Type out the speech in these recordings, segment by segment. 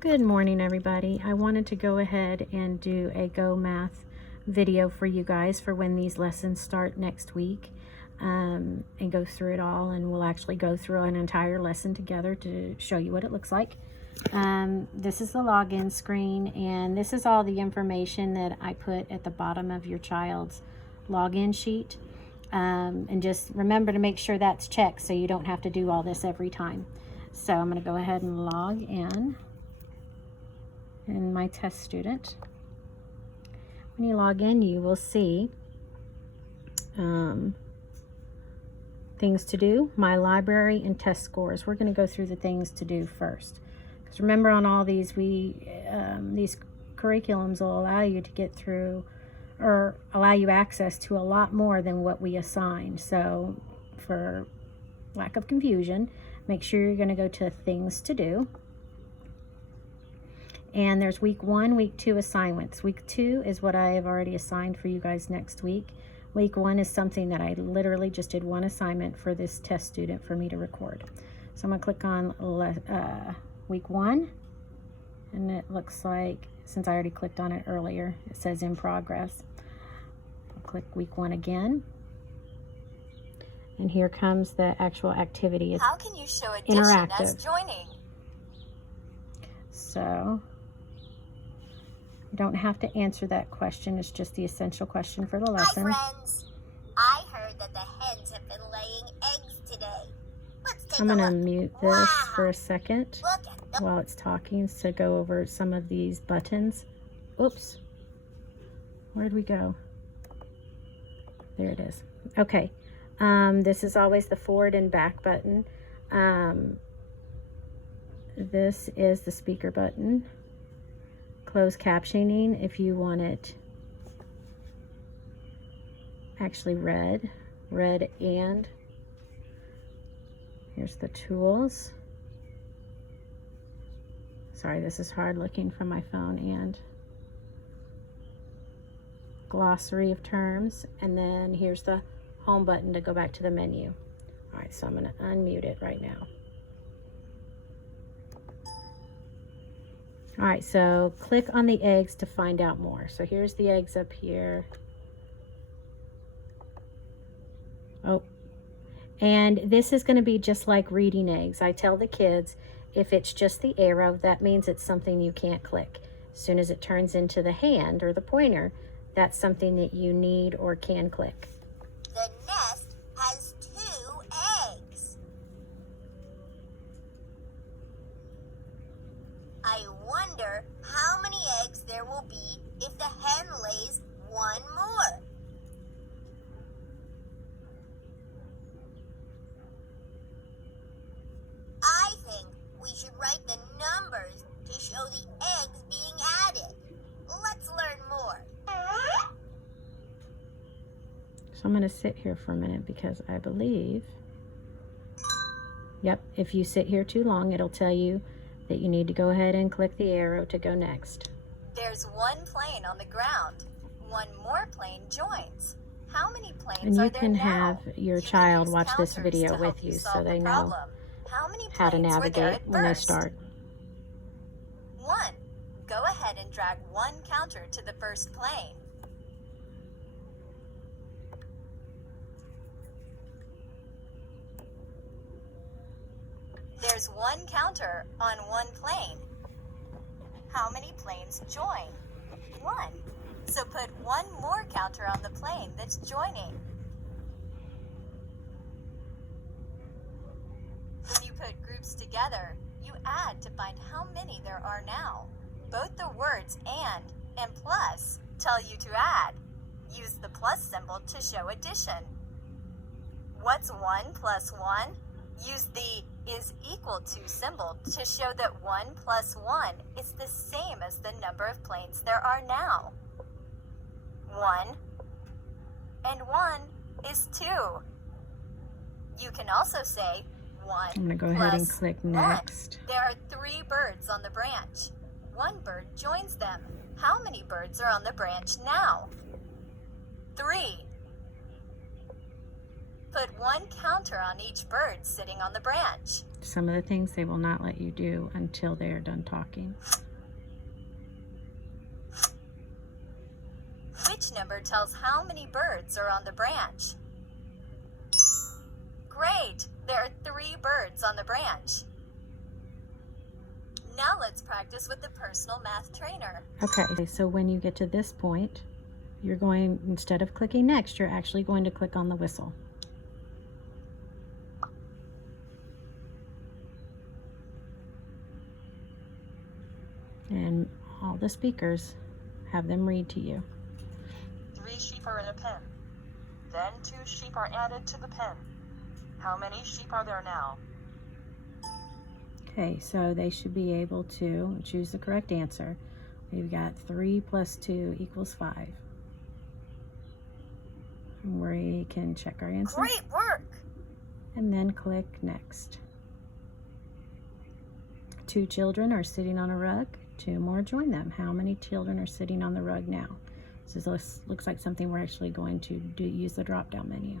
Good morning, everybody. I wanted to go ahead and do a Go Math video for you guys for when these lessons start next week, and go through it all, and we'll actually go through an entire lesson together to show you what it looks like. This is the login screen, and this is all the information that I put at the bottom of your child's login sheet. And just remember to make sure that's checked so you don't have to do all this every time. So I'm going to go ahead and log in. And my test student. When you log in, you will see things to do, my library, and test scores. We're going to go through the things to do first, because remember, on all these these curriculums will allow you to get through, or allow you access to, a lot more than what we assign. So for lack of confusion, make sure you're going to go to things to do. And there's week 1, week 2 assignments. Week 2 is what I have already assigned for you guys next week. Week 1 is something that I literally just did one assignment for this test student for me to record. So I'm going to click on week 1, and it looks like, since I already clicked on it earlier, it says in progress. I'll click week 1 again. And here comes the actual activity. It's how can you show addition interactive as joining? So you don't have to answer that question. It's just the essential question for the lesson. Hi, friends. I heard that the hens have been laying eggs today. Let's take I'm a going to look. mute this Wow. for a second Look at the while it's talking to go over some of these buttons. Oops. Where'd we go? There it is. Okay. This is always the forward and back button. This is the speaker button. Closed captioning if you want it actually read, and here's the tools. Sorry, this is hard looking from my phone. And glossary of terms, and then here's the home button to go back to the menu. All right, so I'm going to unmute it right now. All right, so click on the eggs to find out more. So here's the eggs up here. Oh, and this is going to be just like reading eggs. I tell the kids, if it's just the arrow, that means it's something you can't click. As soon as it turns into the hand or the pointer, that's something that you need or can click. The nest has 2 eggs. I wonder how many eggs there will be if the hen lays 1 more. I think we should write the numbers to show the eggs being added. Let's learn more. So I'm going to sit here for a minute, because I believe, yep, if you sit here too long, it'll tell you that you need to go ahead and click the arrow to go next. There's 1 plane on the ground. 1 more plane joins. How many planes And are you there can now? have your You can child use watch this counters video to help with you so solve they the know problem. How many how to planes were there navigate at when they first? start. 1. Go ahead and drag 1 counter to the first plane. There's 1 counter on 1 plane. How many planes join? 1. So put 1 more counter on the plane that's joining. When you put groups together, you add to find how many there are now. Both the words and plus tell you to add. Use the plus symbol to show addition. What's 1 plus 1? Use the is equal to symbol to show that 1 plus 1 is the same as the number of planes there are now. 1 and 1 is 2. You can also say 1 I'm going to go ahead and plus click 1. next. There are 3 birds on the branch. 1 bird joins them. How many birds are on the branch now? 3. Put one counter on each bird sitting on the branch. Some of the things they will not let you do until they are done talking. Which number tells how many birds are on the branch? Great! There are 3 birds on the branch. Now let's practice with the personal math trainer. Okay, so when you get to this point, you're going, instead of clicking next, you're actually going to click on the whistle. And all the speakers, have them read to you. 3 sheep are in a pen. Then 2 sheep are added to the pen. How many sheep are there now? Okay, so they should be able to choose the correct answer. We've got 3 plus 2 equals 5. We can check our answer. Great work! And then click next. 2 children are sitting on a rug. 2 more join them. How many children are sitting on the rug now? So this looks like something we're actually going to use the drop-down menu.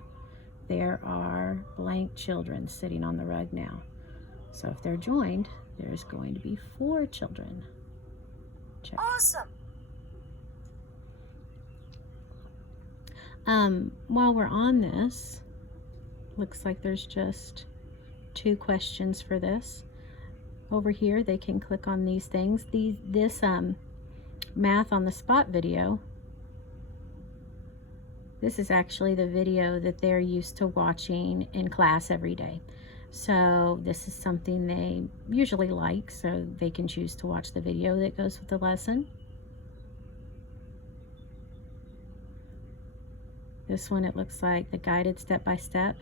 There are blank children sitting on the rug now. So if they're joined, there's going to be 4 children. Check. Awesome! While we're on this, looks like there's just 2 questions for this. Over here, they can click on these things. This math on the spot video, this is actually the video that they're used to watching in class every day. So this is something they usually like, so they can choose to watch the video that goes with the lesson. This one, it looks like the guided step-by-step.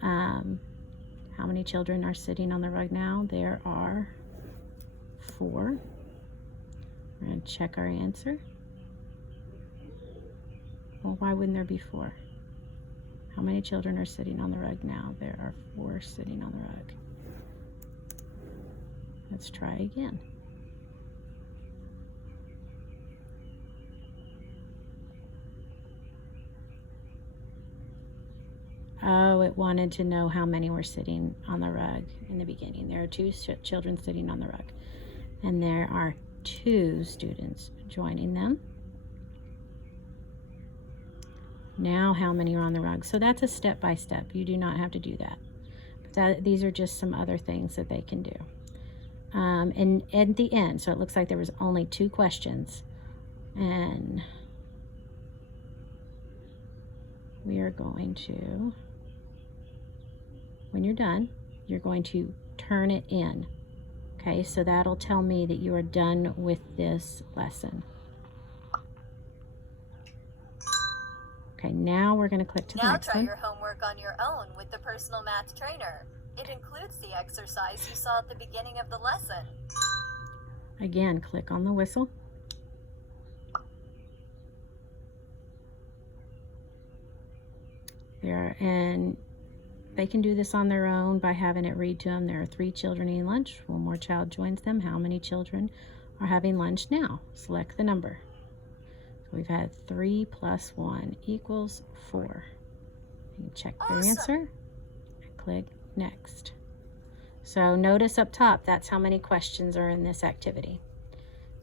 How many children are sitting on the rug now? There are 4. We're going to check our answer. Well, why wouldn't there be 4? How many children are sitting on the rug now? There are 4 sitting on the rug. Let's try again. Oh, it wanted to know how many were sitting on the rug in the beginning. There are 2 children sitting on the rug, and there are 2 students joining them. Now how many are on the rug? So that's a step-by-step. You do not have to do that. These are just some other things that they can do. And at the end, so it looks like there was only 2 questions. And we are going to, when you're done, you're going to turn it in. Okay, so that'll tell me that you are done with this lesson. Okay, now we're going to click to the Now next try one. your homework on your own with the personal math trainer. It includes the exercise you saw at the beginning of the lesson. Again, click on the whistle. There, and they can do this on their own by having it read to them. There are 3 children eating lunch. 1 more child joins them. How many children are having lunch now? Select the number. So we've had 3 plus 1 equals 4. You can check their Awesome. answer and click next. So notice up top, that's how many questions are in this activity.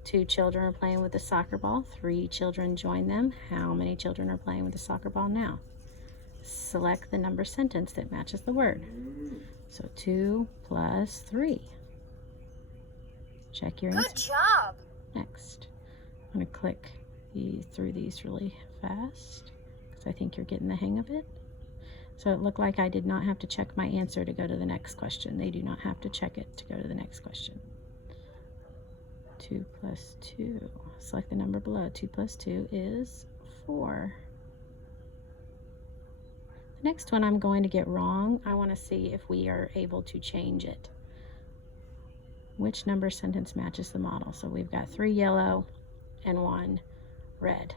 2 children are playing with a soccer ball. 3 children join them. How many children are playing with the soccer ball now? Select the number sentence that matches the word. So 2 plus 3. Check your answer. Good job! Next. I'm going to click through these really fast because I think you're getting the hang of it. So it looked like I did not have to check my answer to go to the next question. They do not have to check it to go to the next question. 2 plus 2. Select the number below. 2 plus 2 is 4. The next one I'm going to get wrong. I want to see if we are able to change it. Which number sentence matches the model? So we've got 3 yellow and 1 red.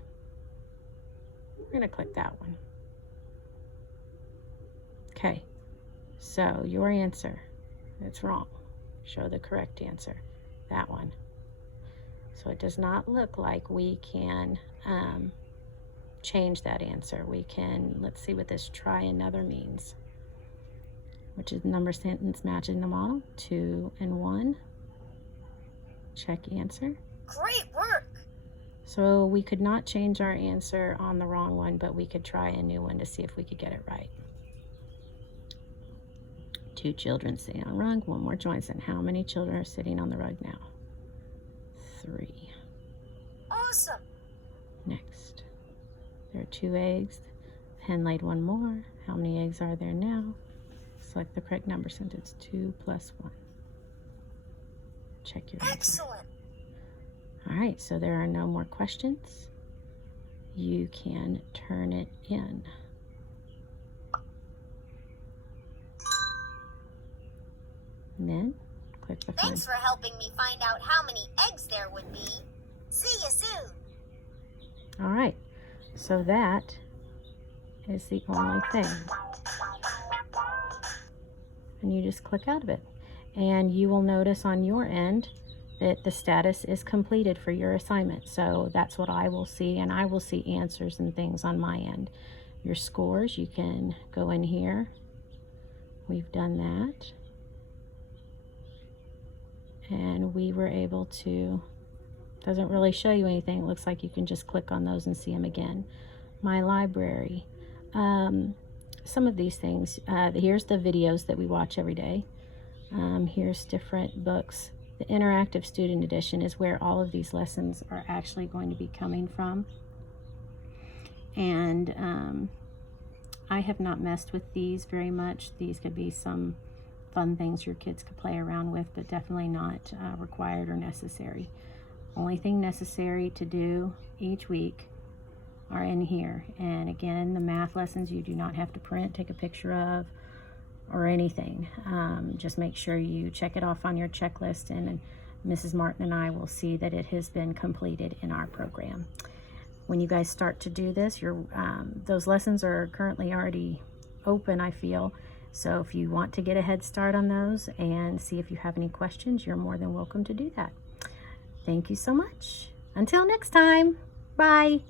We're going to click that one. Okay, so your answer, it's wrong. Show the correct answer, that one. So it does not look like we can change that answer. We can, let's see what this try another means, which is number sentence matching the model. 2 and 1. Check answer. Great work! So we could not change our answer on the wrong one, but we could try a new one to see if we could get it right. 2 children sitting on a rug, 1 more Johnson. How many children are sitting on the rug now? 3. Awesome! Next. There are 2 eggs. Hen laid 1 more. How many eggs are there now? Select the correct number sentence. 2 plus 1. Check your answer. Excellent! All right, so there are no more questions. You can turn it in. And then click the Thanks find. for helping me find out how many eggs there would be. See you soon! All right, so that is the only thing. And you just click out of it. And you will notice on your end that the status is completed for your assignment. So that's what I will see, and I will see answers and things on my end. Your scores, you can go in here. We've done that. And we were able to, doesn't really show you anything. It looks like you can just click on those and see them again. My library. Some of these things, here's the videos that we watch every day. Here's different books. The interactive student edition is where all of these lessons are actually going to be coming from. And I have not messed with these very much. These could be some fun things your kids could play around with, but definitely not required or necessary. Only thing necessary to do each week are in here. And again, the math lessons you do not have to print, take a picture of, or anything. Just make sure you check it off on your checklist, and Mrs. Martin and I will see that it has been completed in our program. When you guys start to do this, those lessons are currently already open, I feel. So if you want to get a head start on those and see if you have any questions, you're more than welcome to do that. Thank you so much. Until next time, bye.